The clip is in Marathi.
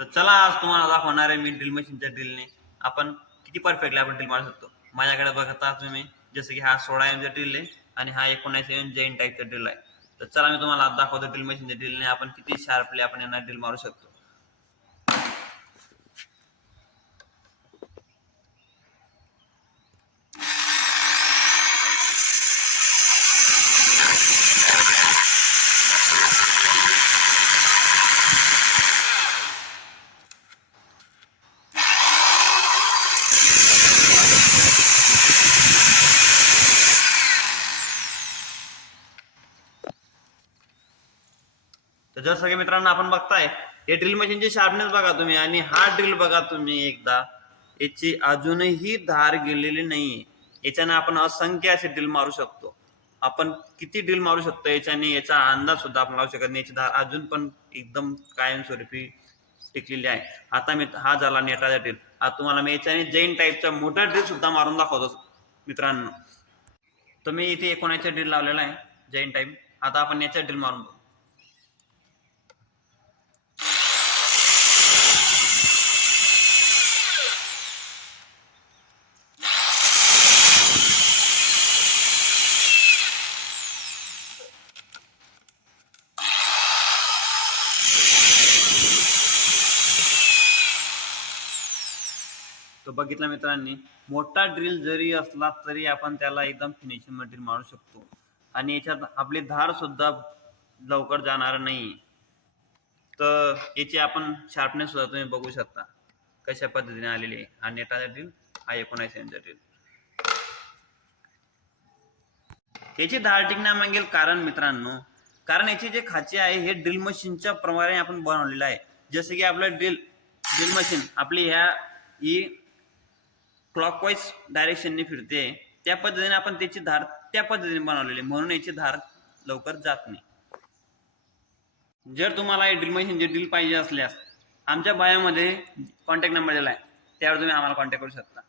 तर चला आज तुम्हाला दाखवणार आहे मी ड्रिल मशीनच्या ड्रिलने आपण किती परफेक्टली आपण ड्रिल मारू शकतो। माझ्याकडे बघता तुम्ही जसं की हा 16 एम चा ड्रिल आहे आणि हा 19 एम जैन टाईपचा ड्रिल आहे। तर चला मी तुम्हाला आज दाखवतो ड्रिल मशीनच्या ड्रिलने आपण किती शार्पली आपण यांना ड्रिल मारू शकतो। तर जसं की मित्रांनो आपण बघताय हे ड्रिल मशीनची शार्पनेस बघा तुम्ही आणि हा ड्रिल बघा तुम्ही एकदा याची अजूनही धार गेलेली नाहीये। याच्याने आपण असंख्य असे ड्रिल मारू शकतो। आपण किती ड्रिल मारू शकतो याच्याने याचा अंदाज सुद्धा आपण लावू शकत नाही। याची धार अजून पण एकदम कायमस्वरूपी टिकलेली आहे। आता मी हा झाला नेटाचा ड्रिल। आता तुम्हाला मी याच्याने जैन टाईपचा मोठा ड्रिल सुद्धा मारून दाखवतो मित्रांनो। तर मी इथे 19 ड्रिल लावलेला आहे जैन टाईप। आता आपण याचा ड्रिल मारून बघू। तो बघितला मित्रांनी मोठा ड्रिल जरी असला तरी आपण त्याला एकदम फिनिशिंग मध्ये मारू शकतो आणि याच्यात आपली धार सुद्धा लवकर जाणार नाही। तर याची आपण शार्पनेस सुद्धा तुम्ही बघू शकता कशा पद्धतीने आलेली आहे। हा नेटाचा ड्रिल हा 19 एम चा ड्रिल। याची धार टिकण्यामागील कारण मित्रांनो कारण याची जे खाची आहे हे ड्रिल मशीनच्या प्रमाणे आपण बनवलेलं आहे। जसे की आपलं ड्रिल मशीन आपली ही क्लॉकवाईज डायरेक्शनने फिरते त्या पद्धतीने आपण त्याची धार त्या पद्धतीने बनवलेली म्हणून याची धार लवकर जात नाही। जर तुम्हाला हे ड्रिल मशीनचे ड्रिल पाहिजे असल्यास आमच्या बायोमध्ये कॉन्टॅक्ट नंबर दिला आहे त्यावर तुम्ही आम्हाला कॉन्टॅक्ट करू शकता।